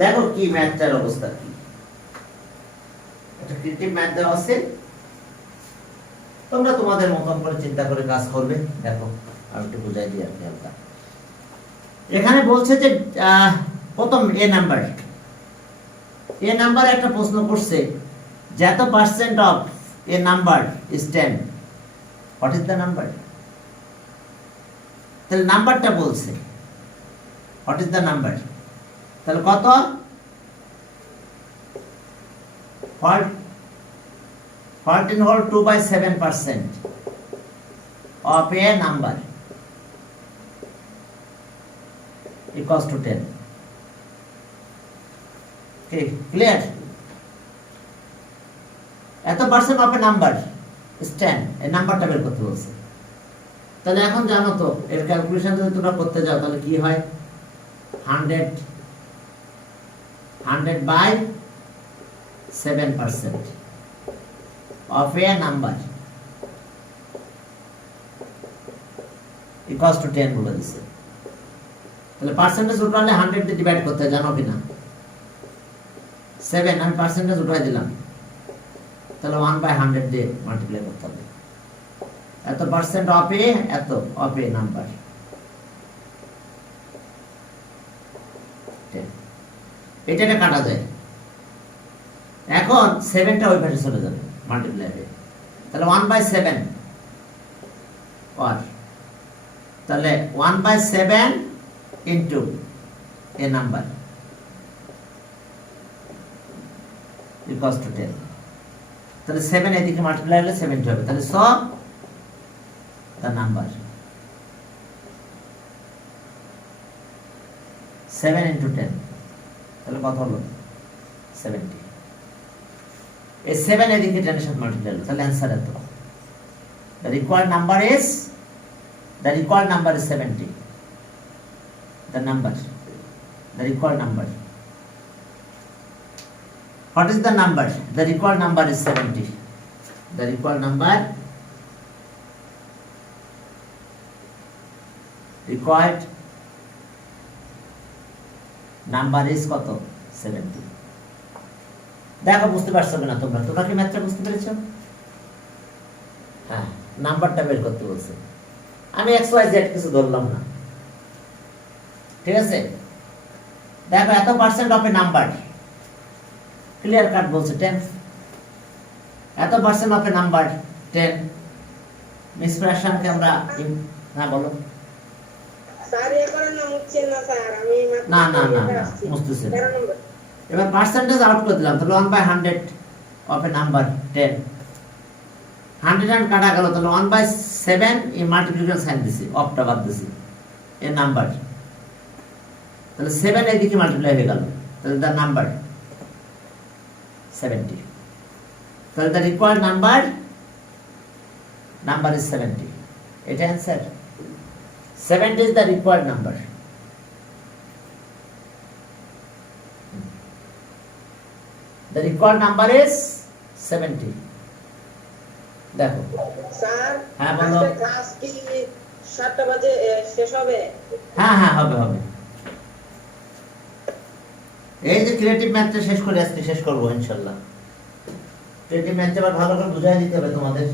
দেখো কি ম্যাথটার অবস্থা কি, একটা কৃত্রিম ম্যাথ দেওয়া আছে, তোমরা তোমাদের মতন করে চিন্তা করে কাজ করবে। দেখো আমি একটু বুঝাই দিই আপনি হালকা। এখানে বলছে যে প্রথম এ নাম্বার একটা প্রশ্ন করছে যে এত percent of A number is 10, what is the number? তাহলে নাম্বারটা বলছে, হোয়াট ইজ দ্য নাম্বার? তাহলে কত? 14 whole 2/7% of a number equals to 10. Okay, clear? এত percent of A number is 10, এই নাম্বারটা বের করতে বলছে। তাহলে এখন জানো তো এর ক্যালকুলেশন যদি তোমরা করতে যাও তাহলে কি হয়? 100 by 7% of a number equals to 10 বলে দিছে। তাহলে পার্সেন্টেজ উঠালে 100 দিয়ে ডিভাইড করতে জানো কিনা? 7 আমি পার্সেন্টেজ উঠাই দিলাম, তাহলে 1/100 দিয়ে মাল্টিপ্লাই করতে হবে। এত পার্সেন্ট অফ এ, এত অফ এ নাম্বার, এটা কাটা যায়। এখন 7টা ওই পাশে চলে যাবে মাল্টিপ্লাই হয়ে, তাহলে 1/7 তাহলে 1/7 into A number equals to 10। তাহলে 7 এদিকে মাল্টিপ্লাই হলে 70 হবে। তাহলে সব the number 7 into 10, তাহলে কত হলো? 70। এই 7 এদিকে 10 এর সাথে মাল্টিপ্লাই হলো, তাহলে आंसर এত। the required number is 70, the required number. What is the number? The required number is 70. The required number is কত? 70। দেখো বুঝতে পারছো কিনা তোমরা কি ম্যাথটা বুঝতে পেরেছো? হ্যাঁ, নাম্বারটা বের করতে বলছে, আমি XYZ কিছু ধরলাম না, ঠিক আছে? দেখো এত percent of A number, clear cut বলছে 10, এত পার্সেন্ট অফ এ নাম্বার 10। মিসফ্র্যাকশনকে আমরা হ্যাঁ বলো। না বুঝতেছি না। এবার পার্সেন্টেজ আউট করে দিলাম, তাহলে 1/100 অফ এ নাম্বার 10, 100 কাটা গেল, তাহলে 1/7 এই মাল্টিপ্লিকেশন সাইন দিছি, অফটা বাদ দিছি এর নাম্বার, তাহলে 7 এদিকে মাল্টিপ্লাই হয়ে গেল, তাহলে দ্য নাম্বার 70। তাহলে দ্য রিকোয়ার্ড নাম্বার ইজ 70। এটা answer. 70 is the required number. The required number is 70. দেখো স্যার, হ্যাঁ বলো। ক্লাস কি 7টা বাজে শেষ হবে? হ্যাঁ হবে। এই যে ক্রিয়েটিভ ম্যাথটা শেষ করে আজকে শেষ করব ইনশাআল্লাহ। ক্রিয়েটিভ ম্যাথটা আবার ভালো করে বুঝাই দিতে হবে তোমাদের।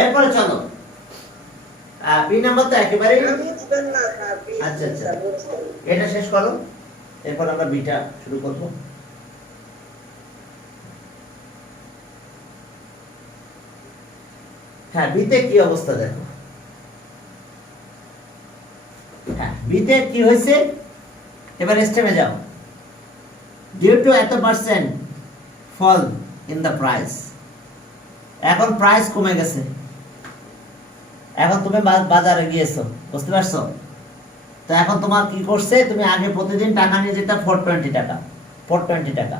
এরপরে চলো বি নাম্বার তো একেবারেই আচ্ছা এটা শেষ করো, এরপর আমরা বিটা শুরু করব। হ্যাঁ, বিতে কি অবস্থা দেখো। হ্যাঁ, বিতে কি হয়েছে, এবার স্টেপে যাও। ডিউ টু এত percent fall in the price, এখন প্রাইস কমে গেছে, এখন তুমি বাজারে গিয়েছো, বুঝতে পারছো? তো এখন তোমার কি করছে, তুমি আগে প্রতিদিন টাকা নিয়ে যেতে 420 টাকা,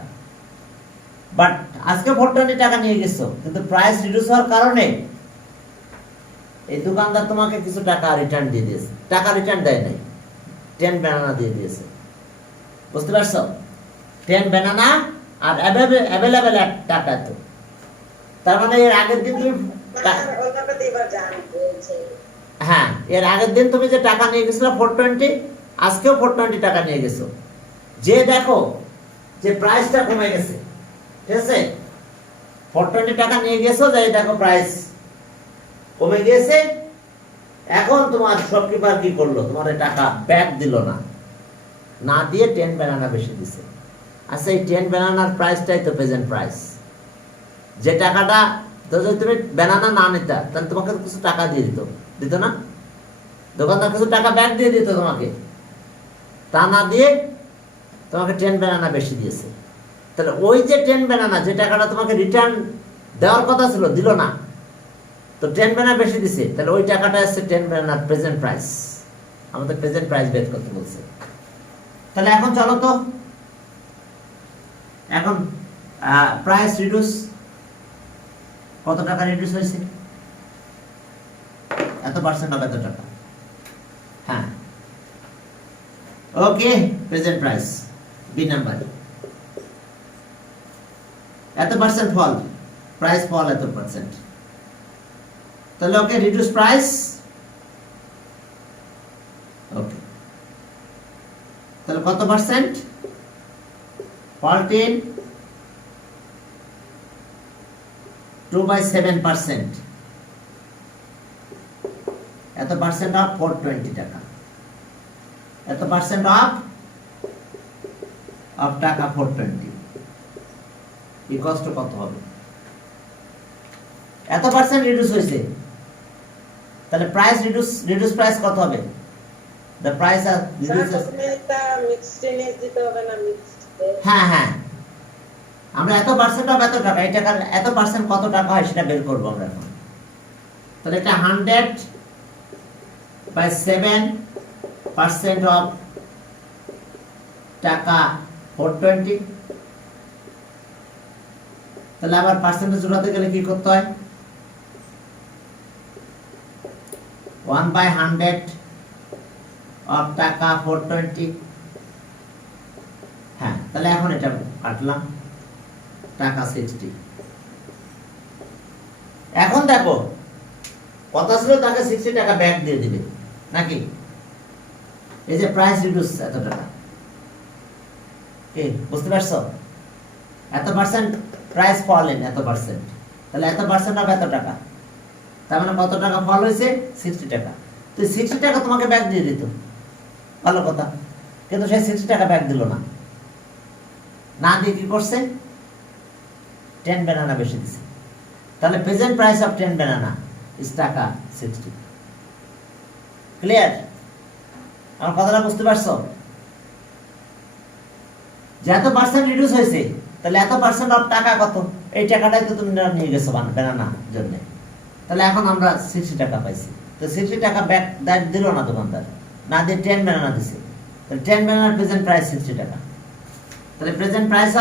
বাট আজকে 420 টাকা নিয়ে গেছো, কিন্তু প্রাইস রিডিউস হওয়ার কারণে এই দোকানদার তোমাকে কিছু টাকা রিটার্ন দিয়ে দিয়েছে। টাকা রিটার্ন দেয় নাই, 10 ব্যানানা দিয়ে দিয়েছে, বুঝতে পারছো? 10 ব্যানানা আর অ্যাভেলেবেল টাকা। তো তার মানে এর আগের দিন তুমি হ্যাঁ, এর আগের দিন তুমি যে টাকা নিয়ে গেছিল 420, আজকেও 420 টাকা নিয়ে গেছো, যে দেখো যে প্রাইসটা কমে গেছে, ঠিক আছে, 420 টাকা নিয়ে গেছো, যাই দেখো প্রাইস কমে গিয়েছে। এখন তোমার শপকিপার কি করলো, তোমার এই টাকা ব্যাক দিল না, না দিয়ে 10 ব্যানানা বেশি দিছে। আচ্ছা, এই 10 ব্যানানার প্রাইসটাই তো প্রেজেন্ট প্রাইস। যে টাকাটা তো যদি তুমি ব্যানানা না নিতা, তাহলে তোমাকে কিছু টাকা দিয়ে দিত, দিত না? দোকানদার কিছু টাকা ব্যাক দিয়ে দিত তোমাকে, তা না দিয়ে তোমাকে 10 ব্যানানা বেশি দিয়েছে। তাহলে ওই যে 10 ব্যানানা, যে টাকাটা তোমাকে রিটার্ন দেওয়ার কথা ছিল, দিল না, তো 10 ব্যানানা বেশি দিছে, তাহলে ওই টাকাটা আছে 10 ব্যানানার প্রেজেন্ট প্রাইস। আমাদের প্রেজেন্ট প্রাইস বের করতে বলছে। তাহলে এখন চলো তো, এখন প্রাইস রিডিউস, কত টাকা রিডিউস হয়েছে, এত পার্সেন্ট অফ এত টাকা। হ্যাঁ, ওকে, প্রেজেন্ট প্রাইস বি নাম্বার, এত পার্সেন্ট ফল, প্রাইস ফল এত পার্সেন্ট। তাহলে ওকে, রিডিউস প্রাইস, ওকে, তাহলে কত পার্সেন্ট, 14 2/7%, এত পার্সেন্ট অফ 420 টাকা, এত পার্সেন্ট অফ টাকা 420 ইকুয়ালস টু কত হবে, এত পার্সেন্ট রিডিউস হয়েছে, তাহলে প্রাইস রিডিউস প্রাইস কত হবে, দ্য প্রাইস আর রিডিউস। হ্যাঁ হ্যাঁ, আমরা এত পার্সেন্ট অফ এত টাকা, এই টাকার এত পার্সেন্ট কত টাকা হয় সেটা বের করবো আমরা এখন। তাহলে এটা 100/7% অফ টাকা 420। তাহলে আবার পার্সেন্টেজ উঠাতে গেলে কি করতে হয়, 1/100 অফ টাকা 420। হ্যাঁ, তাহলে এখন এটা কাটলাম, টাকা 60। এখন দেখো কথা ছিল তাকে 60 টাকা ব্যাক দিয়ে দিবে নাকি, এই যে প্রাইস রিডিউস এত টাকা, বুঝতে পারছো, এত পার্সেন্ট প্রাইস ফল ইন এত পার্সেন্ট, তাহলে এত পার্সেন্ট অফ এত টাকা, তার মানে কত টাকা ফল হয়েছে, 60 টাকা। তো 60 টাকা তোমাকে ব্যাক দিয়ে দিত, ভালো কথা, কিন্তু সে 60 টাকা ব্যাক দিল না, না দিয়ে কি করছে, 10 ব্যানানা বেশি দিছে। তাহলে present price of 10 banana is টাকা 60। ক্লিয়ার? আমার কথাটা বুঝতে পারছো? যে এত পার্সেন্ট রিডিউস হয়েছে, তাহলে এত পার্সেন্ট অফ টাকা কত, এই টাকাটাই তো তুমি নিয়ে গেছো ব্যানানা জন্য। তাহলে এখন আমরা 60 টাকা পাইছি, তো 60 টাকা ব্যাক দিল না দোকানদার, না দিয়ে 10 ব্যানানা দিছে, তাহলে 10 ব্যানানার প্রেজেন্ট প্রাইস 60 টাকা। তাহলে present price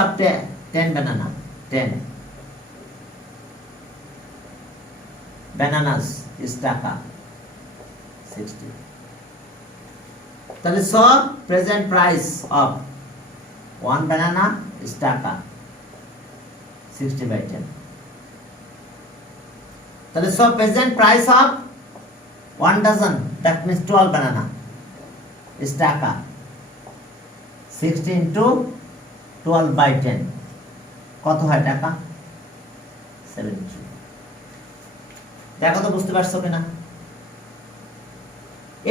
of ten banana, 10 bananas is টাকা 60। তাহলে so present price of 1 banana is টাকা 60/10। তাহলে so present price of 1 dozen, that means 12 banana is টাকা 60 into 12/10, কত হয় টাকা, 72। দেখো তো বুঝতে পারছো কিনা,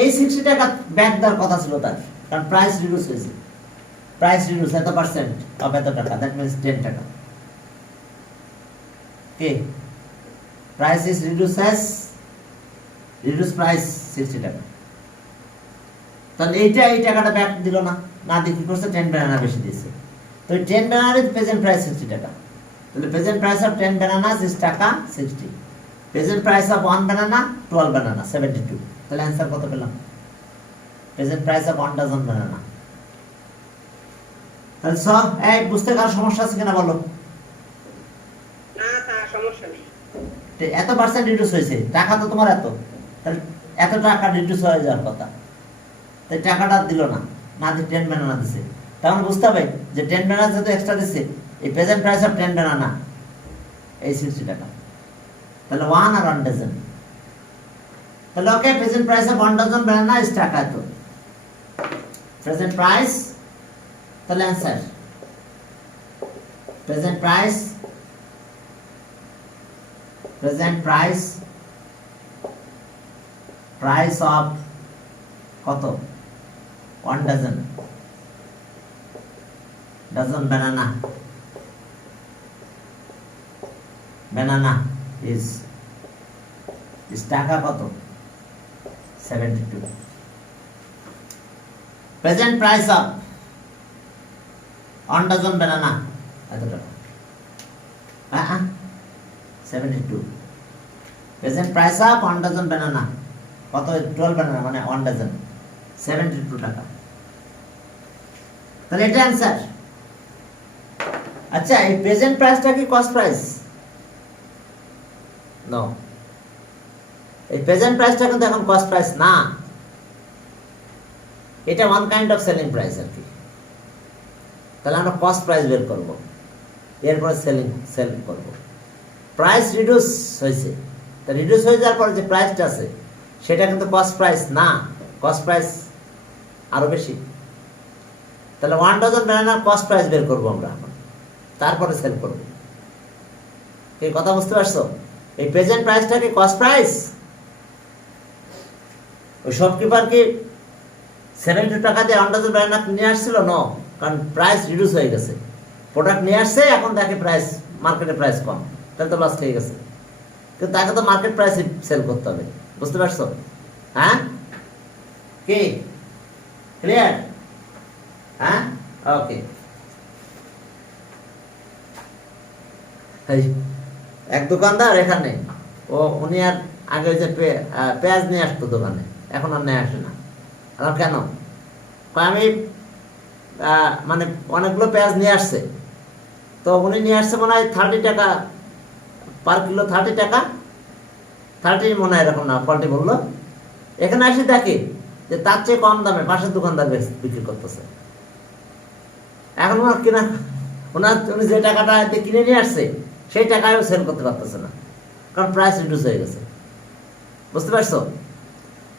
এই 60 টাকা ব্যাক দেওয়ার কথা ছিল তার, কারণ প্রাইস রিডিউস হয়েছে, প্রাইস রিডিউস এত পার্সেন্ট অফ এত টাকা, দ্যাট মিন্স 10 টাকা। কে price is reduce as reduce price 60 টাকা। তাহলে এই টাকাটা ব্যাক দিল না, না দিয়ে কি করছে, 10 ব্যানানা বেশি দিয়েছে। তো 10 ব্যানানার প্রেজেন্ট প্রাইস 60 টাকা। তাহলে present price of 10 bananas is টাকা 60। Present price of 1 banana 12 banana 72। তাহলে অ্যানসার কত পেলাম, present price of 1 dozen banana। তাহলে সব এই বুঝতে কার সমস্যা আছে কিনা বলো, না স্যার সমস্যা নেই। এত পার্সেন্ট রিডিউস হয়েছে, টাকা তো তোমার এত, তাহলে এত টাকা রিডিউস হয়ে যাওয়ার কথা, তাই টাকাটা দিল না, না দিয়ে 10 banana দিছে। তখন বুঝতে হবে যে 10 banana যেহেতু এক্সট্রা দিছে, এই প্রেজেন্ট প্রাইস অফ 10 banana এই 60 টাকা। তাহলে 1 আর 1 dozen তাহলে ওকে present price of 1 dozen banana is টাকা তো প্রেজেন্ট প্রাইস তাহলে answer present price price of কত 1 ডজন banana is টাকা কত 72 present price of 1 dozen banana এত টাকা 72 present price of 1 dozen banana কত 12 banana মানে 1 dozen 72 টাকা তাহলে এটা অ্যান্সার আচ্ছা এই প্রেজেন্ট প্রাইসটা কি কস্ট প্রাইস নো এই প্রেজেন্ট প্রাইসটা কিন্তু এখন কস্ট প্রাইস না এটা one kind of selling price আর কি তাহলে আমরা কস্ট প্রাইস বের করব এরপর সেল করব প্রাইস রিডিউস হয়েছে তা রিডিউস হয়ে যাওয়ার পর যে প্রাইসটা আছে সেটা কিন্তু কস্ট প্রাইস না কস্ট প্রাইস আরো বেশি তাহলে 1 ডজন ব্যানানার কস্ট প্রাইস বের করব আমরা এখন তারপরে সেল করব এই কথা বুঝতে পারছো এই প্রেজেন্ট প্রাইসটা কি কস্ট প্রাইস ওই শপকিপার কি 72 টাকা দিয়ে 1 ডজন ব্যানানা নিয়ে আসছিল না কারণ প্রাইস রিডিউস হয়ে গেছে প্রোডাক্ট নিয়ে আসছে এখন দেখে প্রাইস মার্কেটে প্রাইস কম তাহলে তো লস হয়ে গেছে কিন্তু তাকে তো মার্কেট প্রাইসে সেল করতে হবে বুঝতে পারছো হ্যাঁ কি ক্লিয়ার হ্যাঁ ওকে এক দোকানদার এখানে উনি আর আগে যে পেঁয়াজ নিয়ে আসতো দোকানে এখন আর নিয়ে আসে না আর কেন আমি মানে অনেকগুলো পেঁয়াজ নিয়ে আসছে তো উনি নিয়ে আসছে মনে হয় 30 টাকা পার কিলো 30 টাকা 30 মনে হয় এরকম না ফল্টি বললো এখানে এসে দেখে যে তার চেয়ে কম দামে পাশের দোকানদার বিক্রি করতেছে এখন ওনার কিনা উনি যে টাকাটা কিনে নিয়ে আসছে সেই টাকায়ও সেল করতে পারতেছে না কারণ প্রাইস রিডিউস হয়ে গেছে বুঝতে পারছো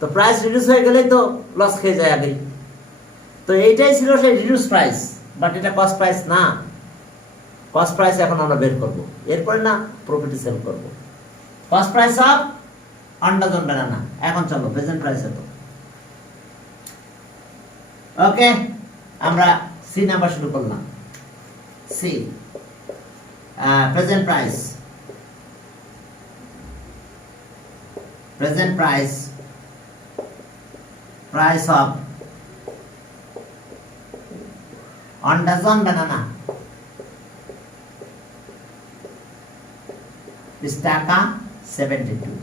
তো প্রাইস রিডিউস হয়ে গেলেই তো লস খেয়ে যায় আগেই তো এইটাই ছিল সেই রিডিউস প্রাইস বাট এটা কস্ট প্রাইস না কস্ট প্রাইস এখন আমরা বের করব এরপরে না প্রফিটে সেল করব cost price of 1 dozen banana এখন চলো প্রেজেন্ট প্রাইসে তো ওকে আমরা সি নাম্বার শুরু করলাম C present price of 1 dozen banana is টাকা 72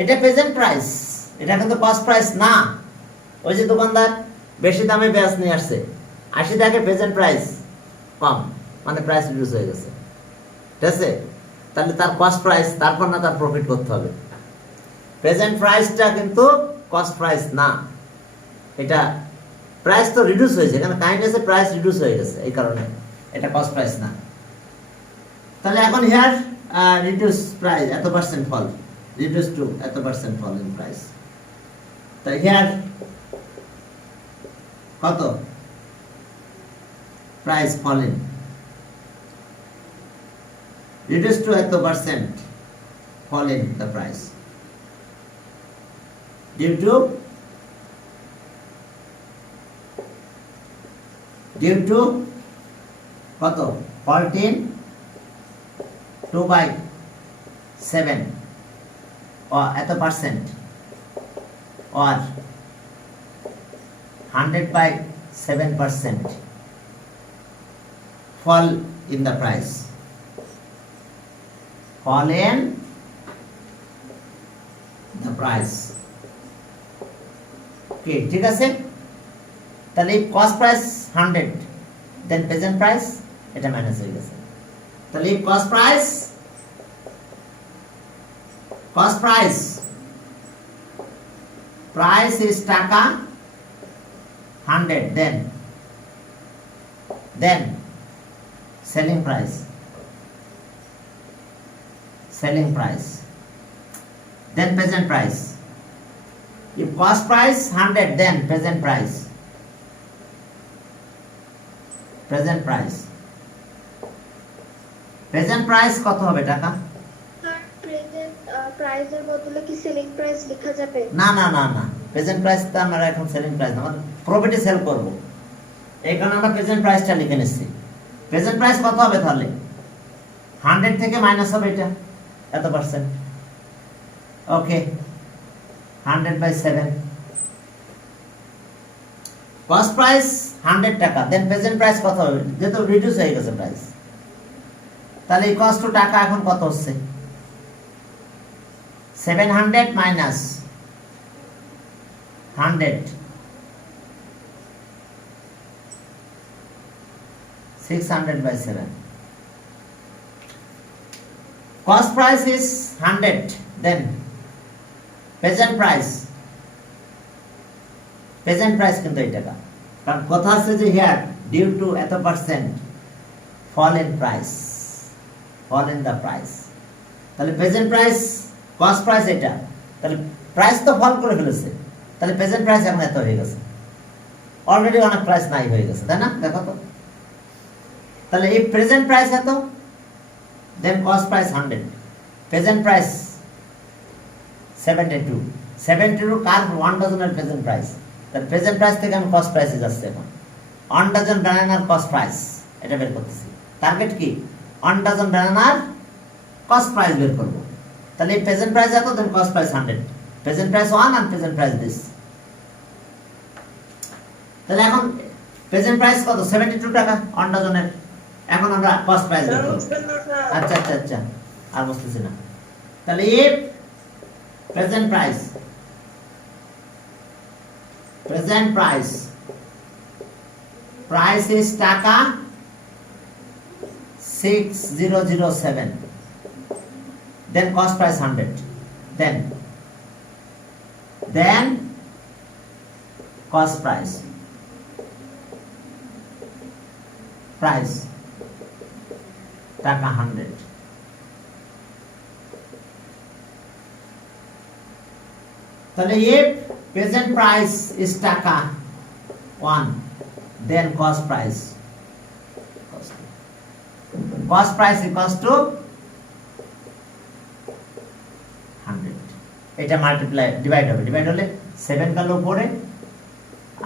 এটা প্রেজেন্ট প্রাইস এটা কিন্তু কস্ট প্রাইস না ওই যে দোকানদার বেশি দামে পেঁয়াজ নিয়ে আসছে 80 টাকা প্রেজেন্ট প্রাইস কম মানে প্রাইস রিডিউস হয়ে গেছে ঠিক আছে তাহলে তার কস্ট প্রাইস তারপর না তার প্রফিট করতে হবে প্রেজেন্ট প্রাইসটা কিন্তু কস্ট প্রাইস না এটা প্রাইস তো রিডিউস হয়েছে এখানে কাইন্ডনেসে প্রাইস রিডিউস হয়ে গেছে এই কারণে এটা কস্ট প্রাইস না তাহলে এখন হিয়ার রিডিউস প্রাইস এত পার্সেন্ট ফল রিডিউস টু এত পার্সেন্ট ফল ইন প্রাইস তাই হিয়ার কত প্রাইস ফলেন reduced to এত percent fall in the price due to কত 2/7 or এত percent or 100/7% fall in the price fall in the price okay ঠিক আছে তাহলে cost price 100 দেন present price এটা minus হয়ে গেছে তাহলে কস্ট প্রাইস is টাকা 100 then selling price, then present price. If cost price 100, then present price, present price কত হবে টাকা? আর প্রেজেন্ট প্রাইসের বদলে কি সেলিং প্রাইস লেখা যাবে? না না না না, প্রেজেন্ট প্রাইস তো আমরা এখন সেলিং প্রাইস না, আমরা প্রফিটে সেল করব, এই কারণে আমরা প্রেজেন্ট প্রাইসটা লিখে নিচ্ছি। প্রেজেন্ট প্রাইস কত হবে তাহলে? 100 থেকে মাইনাস হবে এটা এত পার্সেন্ট। ওকে, 100/7। কস্ট প্রাইস 100 টাকা, দেন প্রেজেন্ট প্রাইস কত হবে? যেহেতু রিডিউস হয়ে গেছে প্রাইস, তাহলে এই কস্ট টু টাকা এখন কত হচ্ছে? 700 minus 100, 600/7. Cost price is 100, then present price কিন্তু এই টাকা, কারণ কথা আছে যে হিয়ার ডিউ টু এত percent fall in the price, তাহলে প্রেজেন্ট প্রাইস কস্ট প্রাইস এটা, তাহলে প্রাইস তো ফল করে ফেলেছে, তাহলে প্রেজেন্ট প্রাইস এখন এত হয়ে গেছে, অলরেডি অনেক প্রাইস নাই হয়ে গেছে, তাই না? দেখো তো, তাহলে এই প্রেজেন্ট প্রাইস এত, then cost price 100, present price 72 কার 1 ডজনের প্রেজেন্ট প্রাইস, তাহলে প্রেজেন্ট প্রাইস থেকে আমি কস্ট প্রাইসে যাচ্ছি এখন 1 ডজন ব্যানানার কস্ট প্রাইস এটা বের করতেছি। টার্গেট কি? 1 ডজন ব্যানানার কস্ট প্রাইস বের করব, তাহলে এই প্রেজেন্ট প্রাইস এত, then cost price 100, present price 1 আর প্রেজেন্ট প্রাইস দিস। তাহলে এখন প্রেজেন্ট প্রাইস কত? 72 টাকা 1 ডজনের। এখন আমরা কস্ট প্রাইস বের করব। আচ্ছা আর বুঝতেছি না। তাহলে এই প্রেজেন্ট প্রাইস is টাকা 6007, then cost price 100, then cost price টাকা 100, তাহলে if present price is টাকা 1, then cost price equals to 100, এটা মাল্টিপ্লাই ডিভাইড হলে 7 গেল উপরে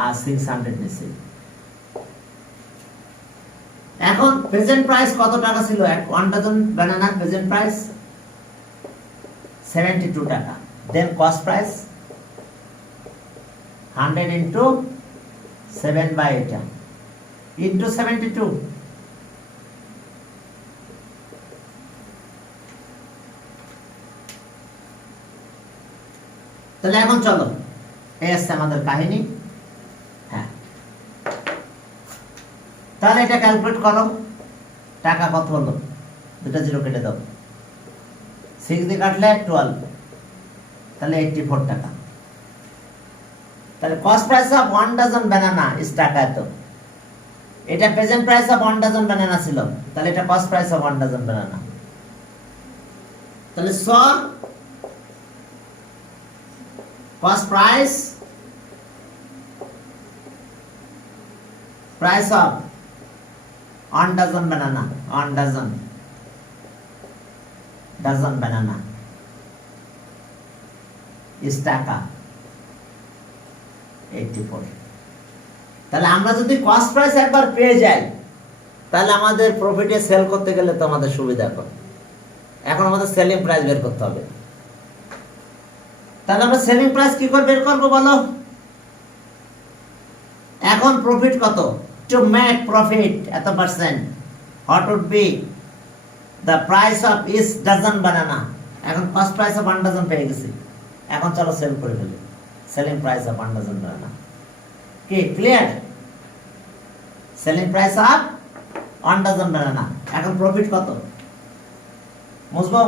আর 600 নিচে। এখন প্রেজেন্ট প্রাইস কত টাকা ছিল? 1 ডজন বানানা প্রেজেন্ট প্রাইস 72 টাকা, দেন cost price 100 into 7 by 8 into 72, তাহলে এখন চলো এই আছে আমাদের কাহিনী। হ্যাঁ, তাহলে এটা ক্যালকুলেট করো, টাকা কত হলো? দুটো জিরো কেটে দাও, 6 দিয়ে কাটলে 12, তাহলে 84 টাকা। তাহলে cost price of 1 dozen banana is টাকা এত, এটা প্রেজেন্ট প্রাইস অফ 1 ডজন বানানা ছিল, তাহলে এটা কস্ট প্রাইস অফ 1 ডজন বানানা। তাহলে cost price of 1 dozen banana, 1 dozen banana is টাকা 84। তাহলে আমরা যদি কস্ট প্রাইস একবার পেয়ে যাই, তাহলে আমাদের প্রফিটে সেল করতে গেলে তো আমাদের সুবিধা হবে। এখন আমাদের সেলিং প্রাইস বের করতে হবে। তাহলে আমরা সেলিং প্রাইস কি করে বের করব বলো? এখন প্রফিট কত? টু মেক প্রফিট এত percent, what would be the price of each dozen banana. এখন কস্ট প্রাইস অফ 1 ডজন পেয়ে গেছি, এখন চলো সেল করে ফেলি। Selling price of 1 dozen banana কি clear? Selling price of 1 dozen banana. এখন প্রফিট কত মুছবো?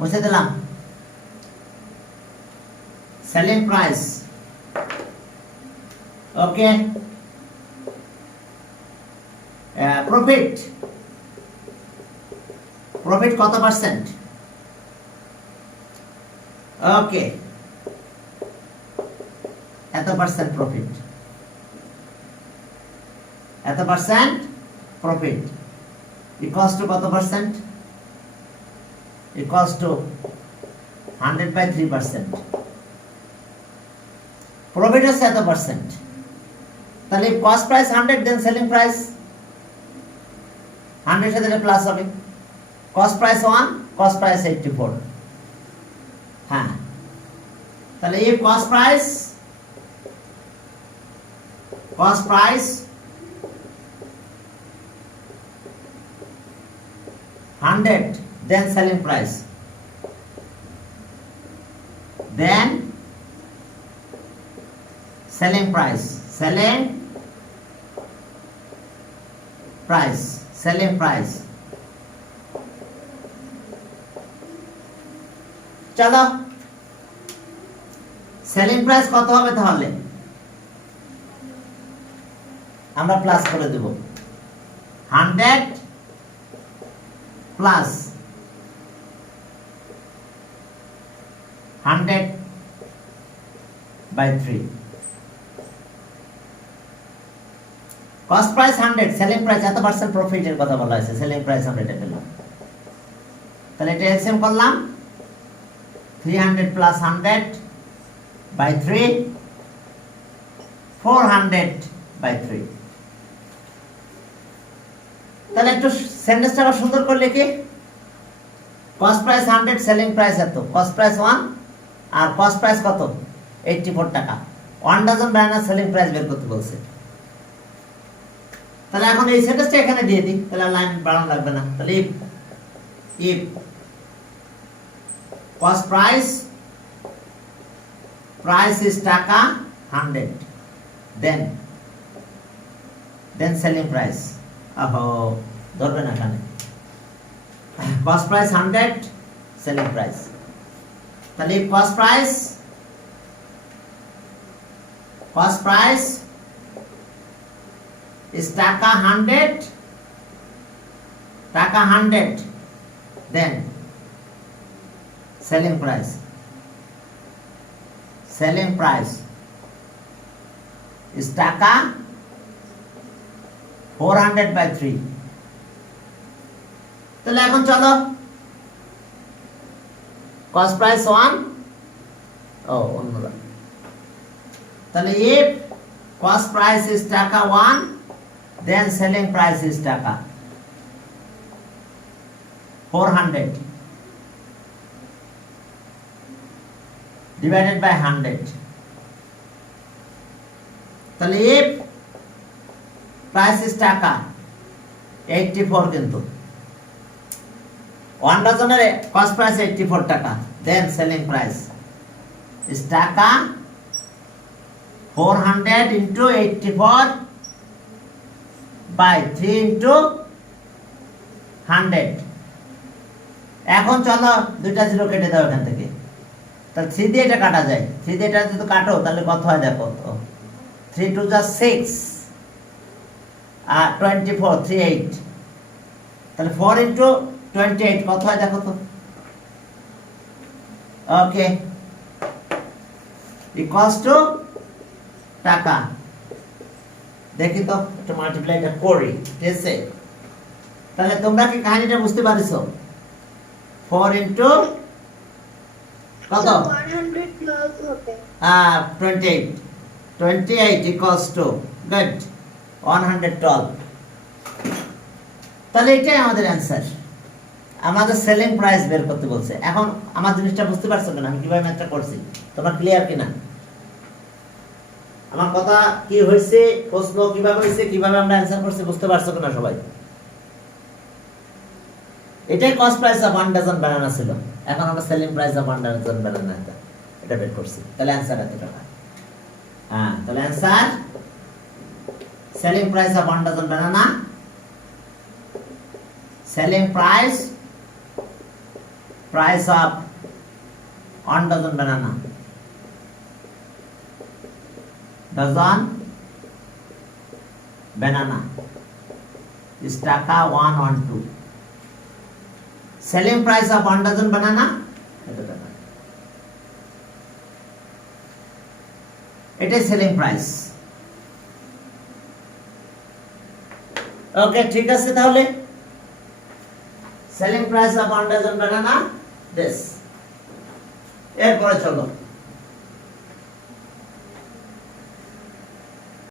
মুছে দিলাম। selling price, okay, profit profit কত পার্সেন্ট? ওকে, এত পার্সেন্ট প্রফিট, এত পার্সেন্ট প্রফিট ইকুয়ালস টু কত পার্সেন্ট? Equals to 100/3%। প্রফিট হচ্ছে এত পার্সেন্ট, তাহলে cost price 100 then selling price 100 সাথে এটা প্লাস হবে। Cost price 1, cost price 84। হ্যাঁ, তাহলে এই cost price 100 then selling price, then selling price, selling price, selling price। চলো সেলিং প্রাইস কত হবে? তাহলে আমরা প্লাস করে দেব 100 plus 100/3। Cost price 100, selling price এত পার্সেন্ট প্রফিটের কথা বলা হয়েছে, সেলিং প্রাইস 100 এ পেলাম। তাহলে এটা এলসিএম করলাম 300 প্লাস 100/3, 400/3। তাহলে একটু সেন্টেন্সটা আবার সুন্দর করে লিখি। কস্ট প্রাইস 100, সেলিং প্রাইস এত, কস্ট প্রাইস 1 আর কস্ট প্রাইস কত? 84 টাকা। 1 ডজন ব্যানানা সেলিং প্রাইস বের করতে বলছে। তাহলে এখন এই সেন্টেন্সটা এখানে দিয়ে দিই, তাহলে লাইন বাড়ানো লাগবে না। তাহলে if cost price is টাকা 100, then selling price, ধরবে না এখানে, cost price 100, selling price। তাহলে cost price is টাকা 100, then selling price is টাকা 400/3। তাহলে এখন চলো কস্ট প্রাইস 1, অন্যরা, তাহলে if cost price is টাকা 1, then selling price is টাকা 400 divided by 100। তাহলে if price is টাকা 84, কিন্তু 1 ডজনের কস্ট প্রাইস 84 টাকা, then selling price is টাকা 400 into 84/3 into 100। এখন চলো দুইটা জিরো কেটে দাও এখান থেকে। তাহলে 3 দিয়ে এটা কাটা যায়, 3 দিয়ে এটা যদি কাটো তাহলে কত হয় দেখো তো, 3 2 যা 6 আর 24 38, তাহলে 4 into 28 কত হয় দেখো তো। ওকে, ইকুয়ালস টু টাকা। দেখি তো একটু মাল্টিপ্লাইটা করি, ঠিক আছে? তাহলে তোমরা কি কাহিনীটা বুঝতে পারছো? 4 into কত? 112 হবে। 28 equals to good 112। তাহলে এটাই আমাদের অ্যান্সার। আমাদের সেলিং প্রাইস বের করতে বলছে। এখন আমার জিনিসটা বুঝতে পারছো কিনা, আমি কিভাবে ম্যাথটা করছি? তোমার ক্লিয়ার কিনা? আমার কথা কি হয়েছে, প্রশ্ন কিভাবে হয়েছে, কিভাবে আমরা অ্যান্সার করছি, বুঝতে পারছো কিনা সবাই? এটাই cost price of 1 dozen banana ছিল। এখন আমরা selling price of 1 dozen banana এটা বের করছি। তাহলে অ্যান্সার এত টাকা। তাহলে answer selling price of 1 dozen banana, selling price of 1 dozen banana, dozen banana is টাকা 112. Selling price of 1 dozen banana এত টাকা। এটাই সেলিং প্রাইস। ওকে, ঠিক আছে তাহলে selling price of 1 dozen banana this। এরপরে চলো